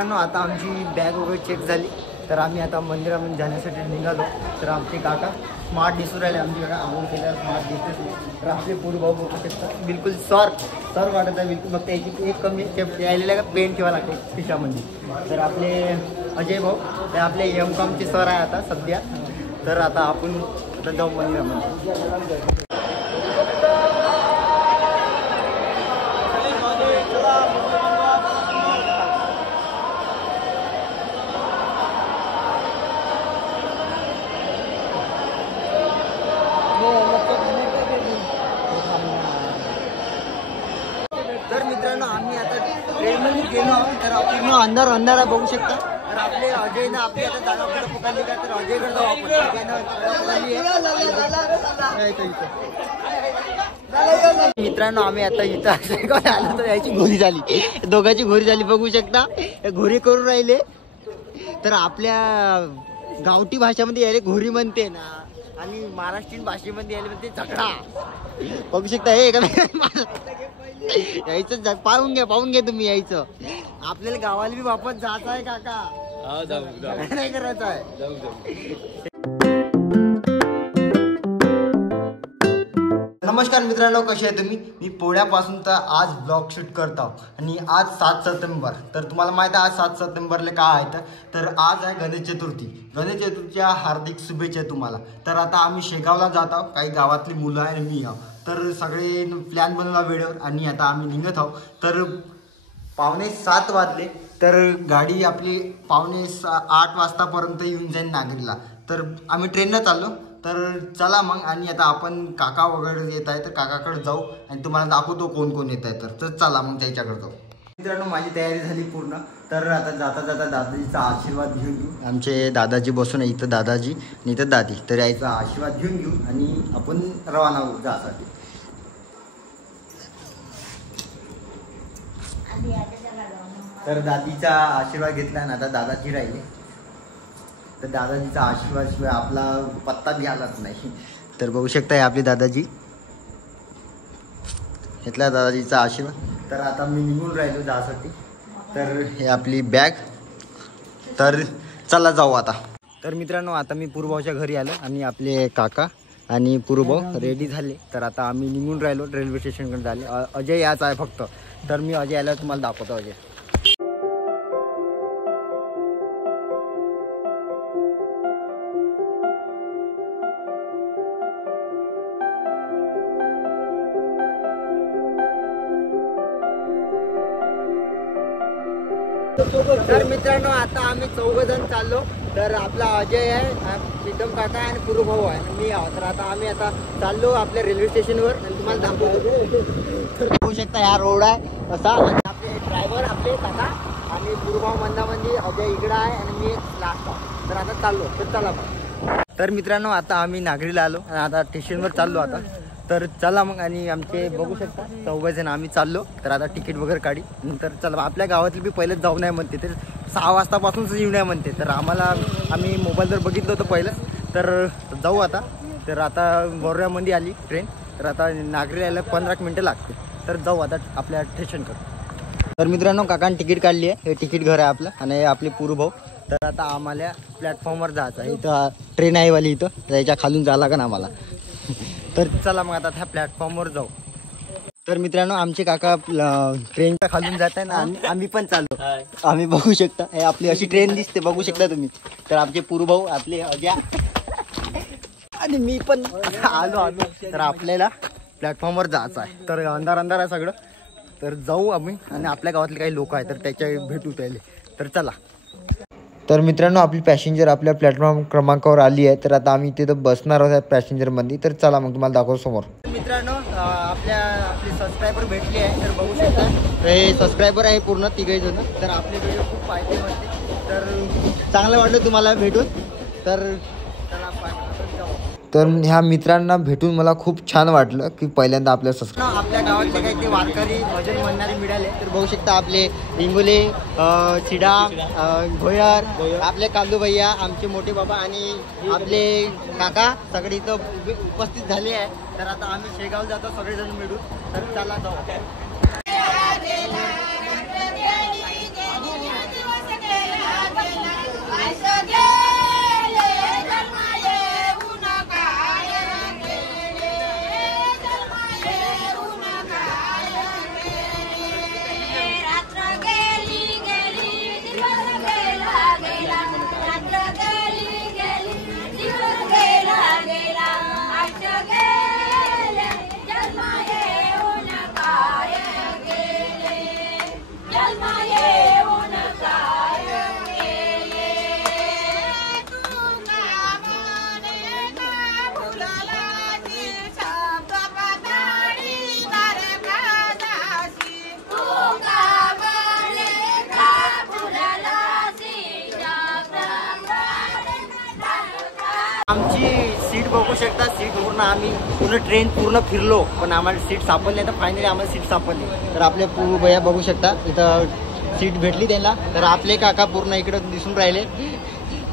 मित्रांनो आता आमची बॅग वगैरे चेक झाली, तर आम्ही आता मंदिरामध्ये जाण्यासाठी निघालो. तर आमचे काका स्मार्ट दिसून राहिले, आमच्याकडे आंघोळ केल्यावर स्मार्ट दिसते. तर आपले पूर्वभाऊ बघू शकता बिलकुल सर वाटत आहे बिलकुल. फक्त याची एक कमी यायलेला का पेन ठेवा लागते खिशामध्ये. तर आपले अजय भाऊ ते आपले एम.कॉमचे सर आहे आता सध्या. तर आता आपण आता जाऊ मंदिरामध्ये. तर मित्रांनो आम्ही आता ट्रेनमध्ये गेलो आहोत. तर पूर्ण अंधार बघू शकता. तर आपले अजयनं आपली आता जागा पकडली का, तर अजयकडे जाऊ आपण. मित्रांनो आम्ही आता इथं आलो तर याची घोरी झाली, दोघांची घोरी झाली बघू शकता. घोरी करून राहिले. तर आपल्या गावठी भाषेमध्ये यायला घोरी म्हणते ना, आणि महाराष्ट्रीयन भाषेमध्ये यायला म्हणते झगडा. बघू शकता हे यायचं पाहून घ्या तुम्ही यायचं. आपल्याला गावाला बी वापस जायचं आहे काका, नाही करायचं आहे. नमस्कार मित्रांनो, कसे आहे तुम्ही? मी पुण्यापासून तर आज ब्लॉग शूट करतो आणि आज 7 सप्टेंबर. तर तुम्हाला माहिती आहे आज 7 सप्टेंबरला काय आहे तर आज आहे गणेश चतुर्थी. गणेश चतुर्थीच्या हार्दिक शुभेच्छा तुम्हाला. तर आता आम्ही शेगावला जात आहोत, काही गावातली मुलं आहे आणि मी आहोत. तर सगळे प्लॅन बनवला वेळेवर आणि आता आम्ही निघत आहोत. तर 6:45 वाजले. तर गाडी आपली 7:45-8 वाजतापर्यंत येऊन जाईल नागरीला. तर आम्ही ट्रेननं चाललो. तर चला मग, आणि आता आपण काका वगैरे येत आहे तर काकाकडे जाऊ आणि तुम्हाला दाखवतो कोण कोण येत आहे. तर चला मग त्याच्याकडे जाऊ. मित्रांनो माझी तयारी झाली पूर्ण. तर आता जाता दादाजीचा आशीर्वाद घेऊन घेऊ. आमचे दादाजी बसून इथं दादाजी आणि इथं दादी. तर याचा आशीर्वाद घेऊन घेऊ आणि आपण रवाना होऊ जासाठी. तर दादीचा आशीर्वाद घेतला आणि आता दादाजी राहिले. तर दादाजीचा आशीर्वाद शिवाय आपला पत्ता बी आलाच नाही. तर बघू शकता आपले दादाजी, घेतला दादाजीचा आशीर्वाद. तर आता मी निघून राहिलो जासाठी. तर हे आपली बॅग. तर चला जाऊ आता. तर मित्रांनो आता मी पूर्वभाऊच्या घरी आलो आणि आपले काका आणि पूर्वभाऊ रेडी झाले. तर आता आम्ही निघून राहिलो रेल्वे स्टेशनकडे झाले. अजय याच आहे फक्त. तर मी अजय आल्यावर तुम्हाला दाखवतो. अजय तर मित्रांनो आता आम्ही 4 जण चाललो. तर आपला अजय आहे, प्रीतम काका आहे आणि पूर्वभाऊ आहे, मी आहोत. तर आता आम्ही आता चाललो आपल्या रेल्वे स्टेशनवर आणि तुम्हाला दाखवतो. बघू शकता हा रोड आहे असा. आणि आपले ड्रायव्हर आपले काका आणि पूर्वभाऊ मंदामंदी, अजय इकडं आहे आणि मी लास्ट आहे. तर आता चाललो. तर चला मग. तर मित्रांनो आता आम्ही नागरीला आलो आणि आता स्टेशनवर चाललो आता. तर चला मग, आणि आमचे बघू शकता 4 जण आम्ही चाललो. तर आता तिकीट वगैरे काढी. नंतर चला आपल्या गावातली बी पहिलेच जाऊ नाही म्हणते. तर 6 वाजतापासूनच येऊ नाही म्हणते. तर आम्ही मोबाईलवर बघितलं होतं पहिलंच. तर जाऊ आता. तर आता बोर्यामध्ये आली ट्रेन. तर आता नागरी यायला 15 मिनटं लागते. तर जाऊ आता आपल्या स्टेशनकडे. तर मित्रांनो काकाने तिकीट काढली आहे. हे तिकीट घर आहे आपलं आणि आपले पूर्वभाऊ. तर आता आम्हाला प्लॅटफॉर्मवर जायचं आहे. इथं ट्रेन आहे वाली, इथं त्याच्या खालून जायला का ना आम्हाला. तर चला मग आता त्या प्लॅटफॉर्मवर जाऊ. तर मित्रांनो आमचे काका ट्रेनच्या खालून जात आहे ना, आम्ही पण चाललो. आम्ही बघू शकता हे आपली अशी ट्रेन दिसते, बघू शकता तुम्ही. तर आमचे पूर्वभाऊ आपले अजय आणि मी पण आलो आम्ही. तर आपल्याला प्लॅटफॉर्मवर जायचं आहे. तर अंधार आहे सगळं. तर जाऊ आम्ही आणि आपल्या गावातले काही लोक आहेत तर त्याच्या भेटू त्याले. तर चला. तर मित्रांनो आपली पॅसेंजर आपल्या प्लॅटफॉर्म क्रमांकावर आली आहे. तर आता आम्ही तिथं बसणार आहोत पॅसेंजरमध्ये. तर चला मग तुम्हाला दाखवतो समोर. मित्रांनो आपले सबस्क्रायबर भेटले आहे. तर बघू शकता हे सबस्क्रायबर आहे पूर्ण 3 जण. तर आपले व्हिडिओ खूप पाहिजे म्हणते. तर चांगलं वाटलं तुम्हाला भेटून. तर तर ह्या मित्रांना भेटून मला खूप छान वाटलं की पहिल्यांदा आपल्या सबस्क्राईब आपल्या गावातले काही ते वारकरी भजन म्हणणारे मिळाले. तर बघू शकता आपले हिंगोले, चिडा, भोयर, आपले कांदू भैया, आमचे मोठे बाबा आणि आपले काका सगळे इथं उपस्थित झाले आहे. तर आता आम्ही शेगाव जातो सगळेजण मिळून. तर चला जाऊ. आमची सीट बघू शकता, सीट पूर्ण आम्ही ट्रेन पूर्ण फिरलो पण आम्हाला सीट सापडली, तर फायनली आम्हाला सीट सापडली. तर आपले पूर्व भैया बघू शकता इथं सीट भेटली त्यांना. तर आपले काका पूर्ण इकडे दिसून राहिले.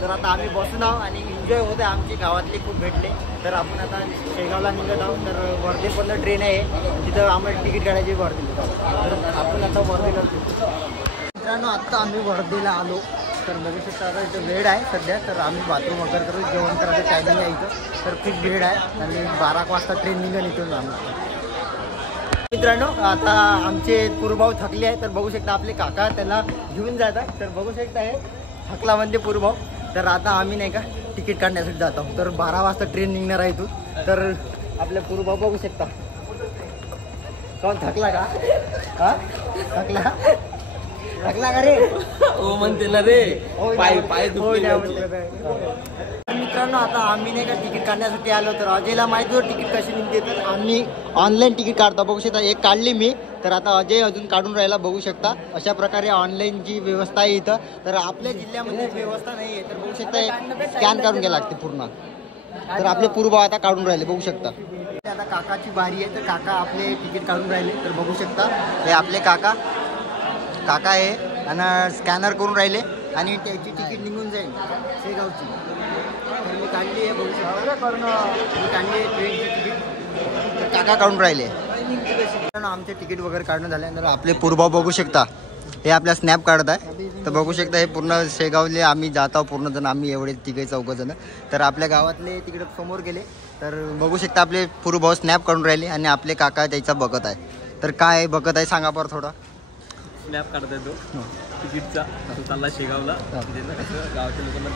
तर आता आम्ही बसून आहोत आणि एन्जॉय होते. आमची गावातले खूप भेटले. तर आपण आता शेगावला निघत आहोत. तर वर्धेपर्यंत ट्रेन आहे, तिथं आम्हाला तिकीट काढायची वर्धेला. तर आपण आता वर्धेला मित्रांनो आत्ता आम्ही वर्धेला आलो. तर बघू शकता आता इथं वेळ आहे सध्या. तर आम्ही बाथरूम वगैरे करू, जेवण करायचं टायमिंग आहे इथं. तर खूप वेळ आहे आणि 12 वाजता ट्रेन निघून इथून आम्हाला. मित्रांनो आता आमचे पुरभाऊ थकले आहे. तर बघू शकता आपले काका त्याला घेऊन जातात. तर बघू शकता हे थकला म्हणजे पुरभाऊ. तर आता आम्ही नाही का तिकीट काढण्यासाठी जात आहोत. तर 12 वाजता ट्रेन निघणार आहे इथून. तर आपल्या पुरभाऊ बघू शकता. कोण थकला का? हा थकला थकला का रे? हो म्हणते ना रे, पाय पाय दुखले. मित्रांनो आता आम्ही नाही का तिकीट काढण्यासाठी आलो. तर अजयला माहिती होतं तिकीट कशी निघते. तर आम्ही ऑनलाईन तिकीट काढतो. बघू शकता एक काढली मी. तर आता अजय अजून काढून राहायला. बघू शकता अशा प्रकारे ऑनलाईनची व्यवस्था आहे इथं. तर आपल्या जिल्ह्यामध्ये व्यवस्था नाही आहे. तर बघू शकता स्कॅन करून घ्यायला लागते पूर्ण. तर आपले पूर्व आता काढून राहिले बघू शकता. आता काकाची बारी आहे. तर काका आपले तिकीट काढून राहिले. तर बघू शकता हे आपले काका आहे आणि स्कॅनर करून राहिले आणि त्याची तिकीट निघून जाईल शेगावची. तर मी काढली आहे बघू शकता. मी काढली आहे ट्रेनची तिकीट. तर काका काढून राहिले. आमचे तिकीट वगैरे काढून झाल्यानंतर आपले पूर्व बघू शकता हे आपल्या स्नॅप काढत आहे. तर बघू शकता हे पूर्ण शेगावले आम्ही जात आहोत पूर्ण जण. आम्ही एवढे तिघे 4 जण. तर आपल्या गावातले तिकडे समोर गेले. तर बघू शकता आपले पूर्व स्नॅप काढून राहिले आणि आपले काका त्याचा बघत आहे. तर काय बघत आहे सांगा बरं थोडा. स्नॅप काढता तो तिकीटचा तो चालला शेगावला. गावाच्या लोकांना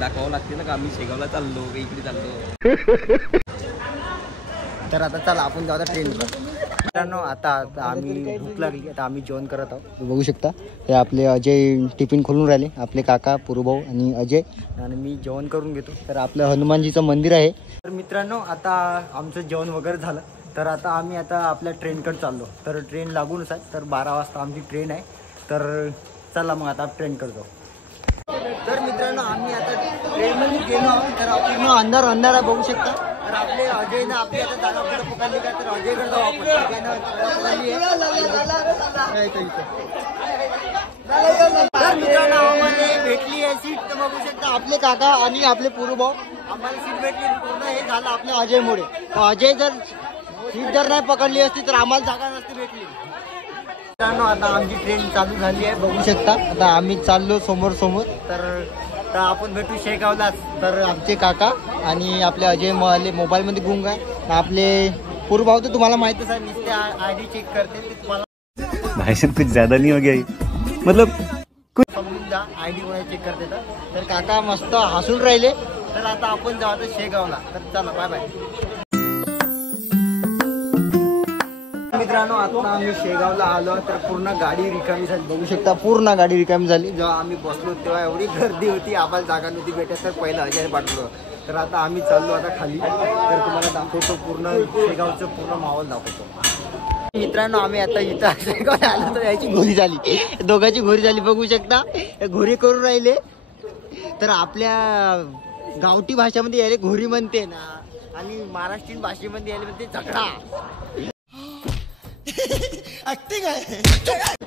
दाखवावं लागते ना का आम्ही शेगावला चाललो का इकडे चाललो. तर आता चला आपण जाऊ ट्रेनला. मित्रांनो आता आम्ही भूक लागली. आता आम्ही जेवण करत आहोत. बघू शकता हे आपले अजय टिफिन खोलून राहिले. आपले काका पुरुभाऊ आणि अजय आणि मी जेवण करून घेतो. तर आपलं हनुमानजीचं मंदिर आहे. तर मित्रांनो आता आमचं जेवण वगैरे झालं. तर आता आम्ही आता आपल्या ट्रेनकडे चाललो. तर ट्रेन लागूनच आहे. तर 12 वाजता आमची ट्रेन आहे. तर चला मग आता ट्रेनकडे जाऊ. तर मित्रांनो आम्ही आता ट्रेनमध्ये गेलो आहोत. तर पूर्ण अंधार आहे बघू शकता. तर आपले अजयनं आपली आता जागा कुठं पकडली का. तर अजयकडे जाऊ आपण. तर मित्रांनो आम्हाला भेटली आहे सीट. तर बघू शकता आपले काका आणि आपले पुरुभाऊ आम्हाला सीट भेटली. पूर्ण हे झालं आपल्या अजयमुळे. अजय जर सीट जर नाही पकडली असती तर आम्हाला जागा नसती भेटली. मित्रांनो आता आमची ट्रेन चालू झाली आहे बघू शकता. आता आम्ही चाललो समोर. तर आपण भेटू शेगावलाच. तर आमचे काका आणि आपले अजय मोबाईलमध्ये गुंग आहे. आपले पूर्वभाऊ तर तुम्हाला माहितच आहे नुसते ID चेक करते. ते तुम्हाला भाई साहब कुछ ज्यादा नहीं हो गया मतलब कुछ समजून जा ID कोणा चेक करते. तर काका मस्त हसून राहिले. तर आता आपण जाऊ आता शेगावला. तर चला बाय बाय. मित्रांनो आता आम्ही शेगावला आलो. तर पूर्ण गाडी रिकामी झाली बघू शकता. पूर्ण गाडी रिकामी झाली. जेव्हा आम्ही बसलो तेव्हा एवढी गर्दी होती आम्हाला जागा नव्हती भेटत. तर पहिलं अजय पाठवलं. तर आता आम्ही चाललो आता खाली. तर तुम्हाला दाखवतो पूर्ण शेगावचं पूर्ण माहोल दाखवतो. मित्रांनो आम्ही आता इथं शेगावला आलो. तर याची घोरी झाली. दोघांची घोरी झाली बघू शकता. घोरी करून राहिले. तर आपल्या गावठी भाषेमध्ये यायला घोरी म्हणते ना आणि महाराष्ट्रीयन भाषेमध्ये यायला म्हणते झगडा.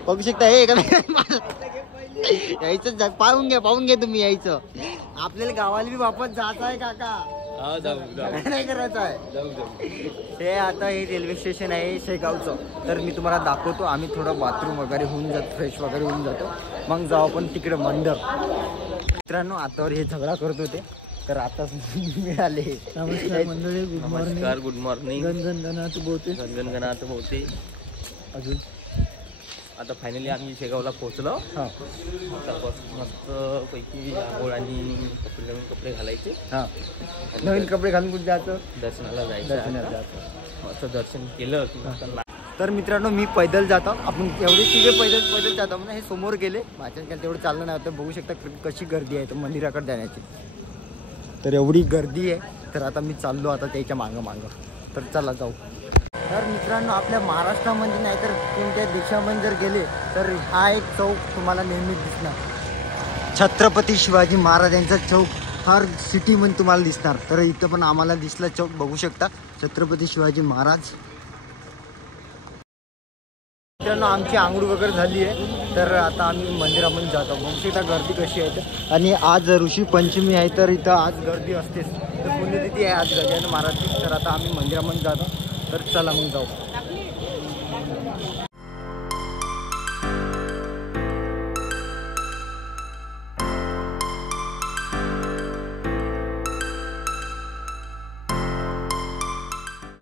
बघू शकता हे यायचं पाहून घ्या तुम्ही यायचं. आपल्याला गावाला बी वापस जायचं आहे काका. नाही करायचं आहे. हे आता हे रेल्वे स्टेशन आहे शेगावचं. तर मी तुम्हाला दाखवतो. आम्ही थोडं बाथरूम वगैरे होऊन जातो फ्रेश वगैरे होऊन जातो. मग जाऊ आपण तिकडे मंदिर. मित्रांनो आतावर हे झगडा करत होते. तर आता मिळाले. नमस्कार मंडळी. Good morning. गणगणात बोलते. अजून आता फायनली आम्ही शेगावला पोहोचलो. आता मस्त पैकी आंघोळ आणि कपडे घालायचे. नवीन कपडे घालून कुठे जायचं. दर्शनाला जायचं. मस्त दर्शन केलं. तर मित्रांनो मी पैदल जातो. आपण एवढे तिघे पैदल जातो म्हणून हे समोर गेले. माझ्या तेवढं चाललं नाही होतं. बघू शकता कशी गर्दी आहे तर मंदिराकडे जाण्याची. तर एवढी गर्दी आहे. तर आता मी चाललो आता त्याच्या मागं. तर चला जाऊ. तर मित्रांनो आपल्या महाराष्ट्रामध्ये नाही तर कोणत्या देशामध्ये जर गेले तर हा एक चौक तुम्हाला नेहमीच दिसणार. छत्रपती शिवाजी महाराजांचा चौक हर सिटीमध्ये तुम्हाला दिसणार. तर इथं पण आम्हाला दिसला चौक बघू शकता, छत्रपती शिवाजी महाराज. मित्रांनो आमची आंघोळ वगैरे झाली आहे, तर आता आम्ही मंदिरामध्ये जातो. बघू शकता गर्दी कशी आहे. आणि आज ऋषी पंचमी आहे, तर इथं आज गर्दी असतेच. तर पुण्यतिथी आहे आज गजानन महाराजची. तर आता आम्ही मंदिरामध्ये जातो. तर चला मग जाऊ.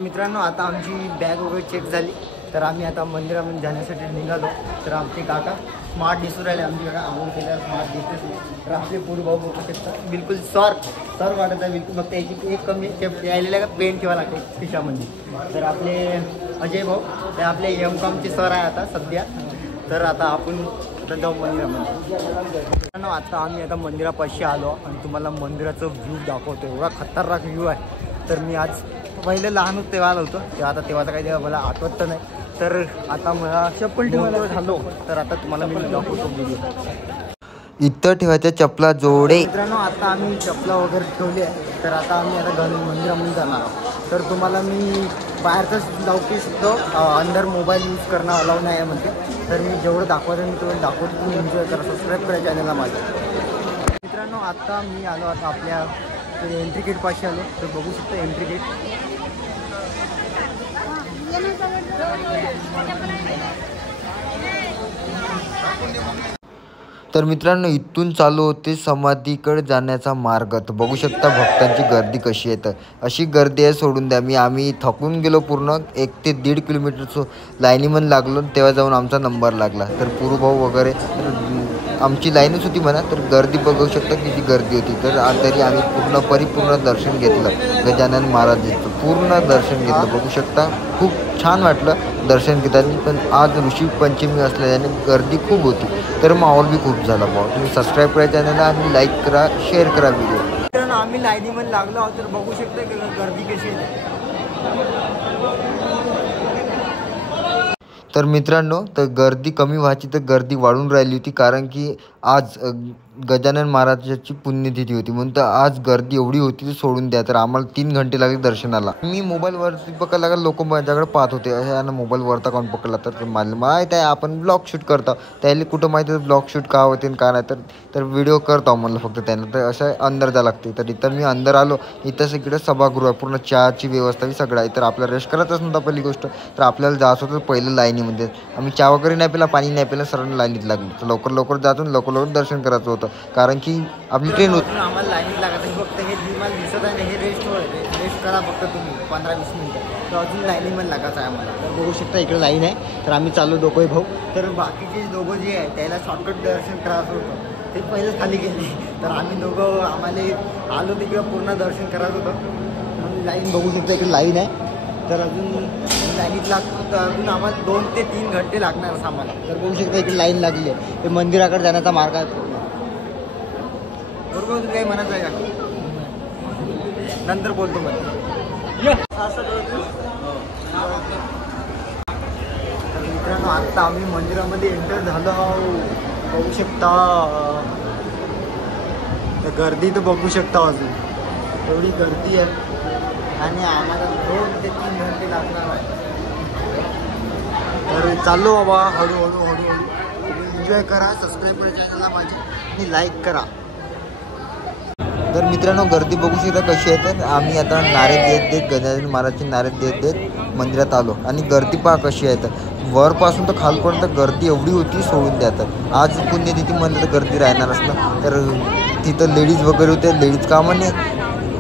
मित्रांनो आता आमची बॅग वगैरे चेक झाली, तर आम्ही आता मंदिरामध्ये जाण्यासाठी निघालो. तर आमचे काका स्मार्ट दिसून राहिले. आमची काका आंघोळ केल्यावर स्मार्ट दिसते. तर आपले पूर्व भाऊ बघू शकता बिलकुल सर वाटत आहे बिलकुल. फक्त याची एक कमी यायलेला का पेन ठेवा लागते खिशामध्ये. तर आपले अजय भाऊ ते आपले M.Com सर आहे आता सध्या. तर आता आपण जाऊ मंदिरामध्ये. आता आम्ही आता मंदिरापाशी आलो आणि तुम्हाला मंदिराचं व्ह्यू दाखवतो. एवढा खतरनाक व्ह्यू आहे. तर मी आज पहिले लहान होतो तेव्हा आलो होतो, तेव्हा आता तेव्हाचं काही तेव्हा मला आठवत तर नाही. तर आता मला चप्पल ठेवायला झालो. तर आता तुम्हाला मी दाखवतो व्हिडिओ. इथं ठेवायच्या चपला जोडे. मित्रांनो आता आम्ही चपला वगैरे ठेवली आहे. तर आता आम्ही आता मंदिरामध्ये जाणार आहोत. तर तुम्हाला मी बाहेरच दाखवू शकतो, अंदर मोबाईल यूज करणं अलाव नाही आहे म्हणते. तर मी जेवढं दाखवतो मी तेवढं दाखवतो. तुम्ही एन्जॉय करा, सबस्क्राईब करा चॅनलला माझ्या. मित्रांनो आता मी आलो आता आपल्या एंट्री गेटपाशी आलो. तर बघू शकता एंट्री गेट. तर मित्रांनो इथून चालू होते समाधीकडे जाण्याचा मार्ग. तर बघू शकता भक्तांची गर्दी कशी आहे. तर अशी गर्दी आहे सोडून द्या. आम्ही थकून गेलो पूर्ण 1 ते 1.5 किलोमीटर लाईनीमध्ये लागलो. तेव्हा जाऊन आमचा नंबर लागला. तर पुरुभाऊ वगैरे आमची लाईनच होती म्हणा. तर गर्दी बघू शकता किती गर्दी होती. तर तरी आम्ही परिपूर्ण दर्शन घेतलं गजानन महाराजांचं. पूर्ण दर्शन घेतलं. बघू शकता खूप छान वाटलं दर्शन घेताना. पण आज ऋषी पंचमी असल्याने गर्दी खूप होती. तर माहोल बी खूप झाला. भाऊ तुम्ही सबस्क्राईब करा चॅनलला आणि लाईक करा, शेअर करा व्हिडिओ. मित्रांनो आम्ही लाईनीमध्ये लागलो आहोत. तर बघू शकता की गर्दी कशी आहे. तर मित्रांनो तर गर्दी कमी व्हायची तर गर्दी वाढून राहिली होती. कारण की आज गजानन महाराजाची पुण्यतिथी होती म्हणून तर आज गर्दी एवढी होती तर सोडून द्या. तर आम्हाला 3 घंटे लागले दर्शनाला. मी मोबाईलवरती पकडला लागला. लोक माझ्याकडे पाहत होते ह्यानं मोबाईलवरता काऊन पकडला. तर मला माहीत आहे आपण ब्लॉग शूट करतो. त्याला कुठं माहिती आहे ब्लॉग शूट का होते का नाही. तर व्हिडिओ करतो म्हणलं फक्त त्यांना. तर असं अंदर जा लागते. तर इथं मी अंदर आलो. इथं इकडे सभागृह आहे. पूर्ण चहाची व्यवस्था बी सगळं आहे. तर आपल्याला रेस्ट करायचंच नव्हतं पहिली गोष्ट. तर आपल्याला जायचं होतं पहिलं लाईनीमध्ये. आम्ही चहा वगैरे नाही पिला, पाणी नाही पिलं, सर्वांना लाईनीत लागलो. तर लवकर जातो लवकर दर्शन करायचं होतं. कारण की आपली ट्रेन होती. आम्हाला लाईनीत लागत आहे. फक्त हे मला दिसत आहे हे रेस्ट करा फक्त तुम्ही 15-20 मिनिटं. तर अजून लाईनीमध्ये लागायचं आहे आम्हाला. तर बघू शकता इकडे लाईन आहे. तर आम्ही चाललो दोघंही भाऊ. तर बाकीचे दोघं जे आहे त्याला शॉर्टकट दर्शन करायचं होतं. ते पहिलेच खाली गेले. तर आम्ही दोघं आम्हाला आलो तिकडं पूर्ण दर्शन करायचं होतं. मग लाईन बघू शकता इकडे लाईन आहे. तर अजून लाईनीत लागतो. तर अजून आम्हाला 2 ते 3 घंटे लागणार आम्हाला. तर बघू शकता इकडे लाईन लागली आहे. हे मंदिराकडे जाण्याचा मार्ग आहे पूर्ण. बरोबर तुम्ही काही म्हणत आहे का? नंतर बोलतो मला. तर मित्रांनो आत्ता आम्ही मंदिरामध्ये एंटर झालो आहोत. बघू शकता तर गर्दी तर बघू शकता अजून एवढी गर्दी आहे. आणि आम्हाला 2 ते 3 घंटे लागणार आहे. तर चाललो बाबा हळूहळू एन्जॉय करा. सबस्क्राईब करा चॅनलला माझी आणि लाईक करा. तर मित्रांनो गर्दी बघू शकता कशी आहे. तर आम्ही आता नारे देत गजानन महाराजचे नारे देत मंदिरात आलो. आणि गर्दी पहा कशी आहे. तर वरपासून तर खालपर्यंत गर्दी एवढी होती सोडून द्या. तर आज पुण्यतिथी म्हणलं तर गर्दी राहणारच ना. तर तिथं लेडीज वगैरे होते. लेडीज का म्हणे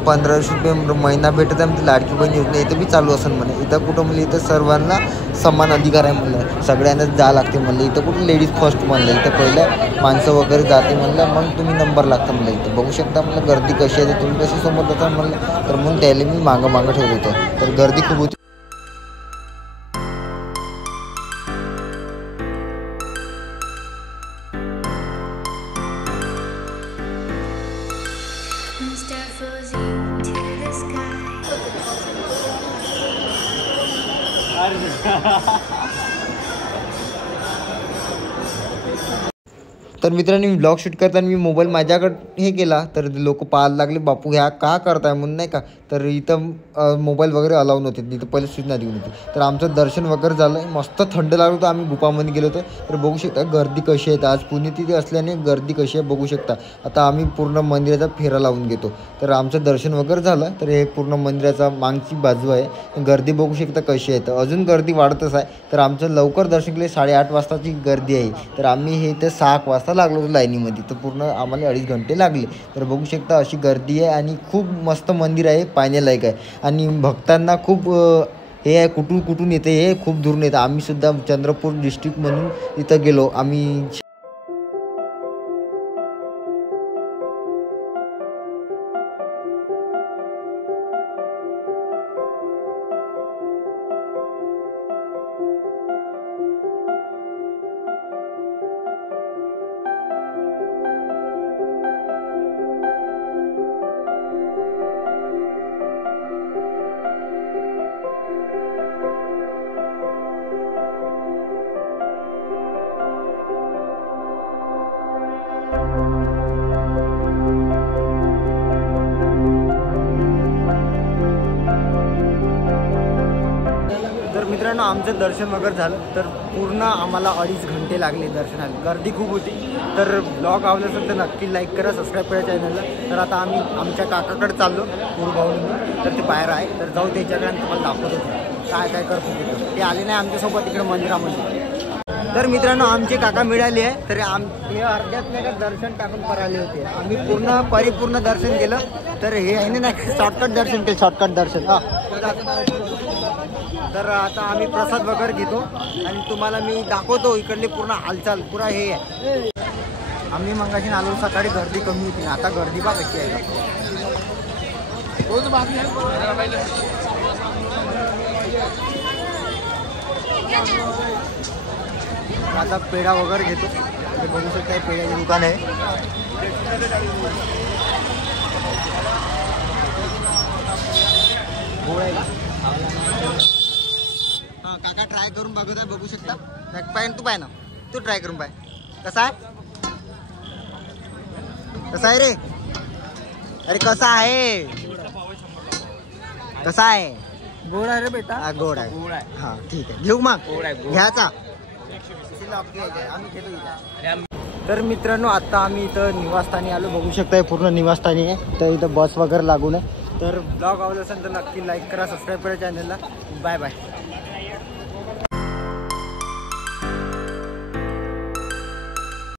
1500 रुपये महिना भेटत आहे म्हणजे लाडकी बहीण योजना इथं बी चालू असेल म्हणे. इथं कुठं म्हणजे इथं सर्वांना समान अधिकार आहे म्हणलं. सगळ्यांनाच जा लागते म्हणलं. इथं कुठं लेडीज फर्स्ट म्हणलं. इथं पहिलं माणसं वगैरे जाते म्हणलं मग तुम्ही नंबर लागता म्हणलं. इथं बघू शकता म्हणलं गर्दी कशी आहे. तुम्ही कशी समोर जाता म्हणलं. तर मग त्याला मी मागं ठेवलं होतं. तर गर्दी खूप होती. तर तर मित्रांनो मी ब्लॉग शूट करताना मी मोबाईल माझ्याकडे हे केला तर लोक पाहायला लागले, बापू ह्या का करताय म्हणून नाही का. तर इथं मोबाईल वगैरे अलाव नव्हते, इथं पहिले सूचना दिली होती. तर आमचं दर्शन वगैरे झालं, मस्त थंड लागलं होतं. आम्ही गुफामध्ये गेलो होतो. तर बघू शकता गर्दी कशी आहे. आज पुण्यतिथी असल्याने गर्दी कशी आहे बघू शकता. आता आम्ही पूर्ण मंदिराचा फेरा लावून घेतो. तर आमचं दर्शन वगैरे झालं. तर हे पूर्ण मंदिराचा मागची बाजू आहे. गर्दी बघू शकता कशी आहे. तर अजून गर्दी वाढतच आहे. तर आमचं लवकर दर्शन केले, 8:30 वाजताची गर्दी आहे. तर आम्ही हे इथं 6 वाजता लागलो होतो लाईनीमध्ये. तर पूर्ण आम्हाला 2.5 घंटे लागले. तर बघू शकता अशी गर्दी आहे आणि खूप मस्त मंदिर आहे, पाहण्यालायक आहे. आणि भक्तांना खूप हे आहे, कुठून कुठून येते, हे खूप दुरून येतं. आम्ही सुद्धा चंद्रपूर डिस्ट्रिक्टमधून इथं गेलो आम्ही. तर मित्रांनो आमचं दर्शन वगैरे झालं. तर पूर्ण आम्हाला 2.5 घंटे लागले दर्शनाला. गर्दी खूप होती. तर ब्लॉग आवडला असेल तर नक्की लाईक करा, सबस्क्राईब करा चॅनलला. तर आता आम्ही आमच्या काकाकडे चाललो गुरुभाऊनी. तर ते बाहेर आहे, तर जाऊ त्याच्याकडे आणि तुम्हाला दाखवतो काय काय करतो तिथं. ते आले नाही आमच्यासोबत इकडे मंदिरामध्ये. तर मित्रांनो आमचे काका मिळाले आहे. तर हे अर्ध्यात नाही का दर्शन टाकून पराले होते. आम्ही पूर्ण परिपूर्ण दर्शन केलं. तर हे आहे ना शॉर्टकट दर्शन केलं, शॉर्टकट दर्शन. तर आता आम्ही प्रसाद वगैरे घेतो आणि तुम्हाला मी दाखवतो इकडले पूर्ण हालचाल पुरा हे आहे. आम्ही मंगाशी आलो, सकाळी गर्दी कमी होती, आता गर्दी बा कशी आहे. आता पेढा वगैरे घेतो. ते बघू शकता पेढ्याचे दुकान आहे. गोड आहे का? हां काका ट्राय करून बघत आहे, बघू शकता. पाय तू पाय ना, तू ट्राय करून पाय कसा आहे. कसा आहे रे? अरे कसा आहे, कसा आहे? गोड आहे रे बेटा. हा गोड आहे. गोड आहे. हां ठीक आहे, घेऊ मग. गोड आहे, गोड. घ्यायचा. तर मित्रांनो आता आम्ही इथं निवासस्थानी आलो, बघू शकता पूर्ण निवासस्थानी आहे. तर इथं बस वगैरे लागून आहे. तर ब्लॉग आवडला असेल तर नक्की लाईक करा, सबस्क्राईब करा चॅनलला. Bye bye.